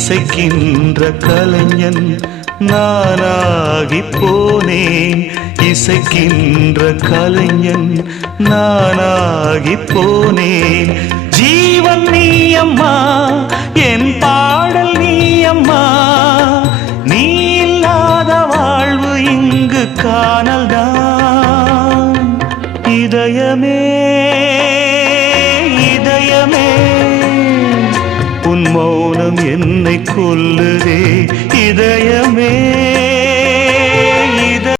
இசைக்கின்ற கலைஞன் நானாகி போனேன். இசைக்கின்ற கலைஞன் நானாகி போனேன். ஜீவன் நீ அம்மா, என் பாடல் நீ அம்மா. நீ இல்லாத வாழ்வு இங்கு காணல்தான். இதயமே இதயமே உன் மௌனம் என்னை கொல்லுதே. இதயமே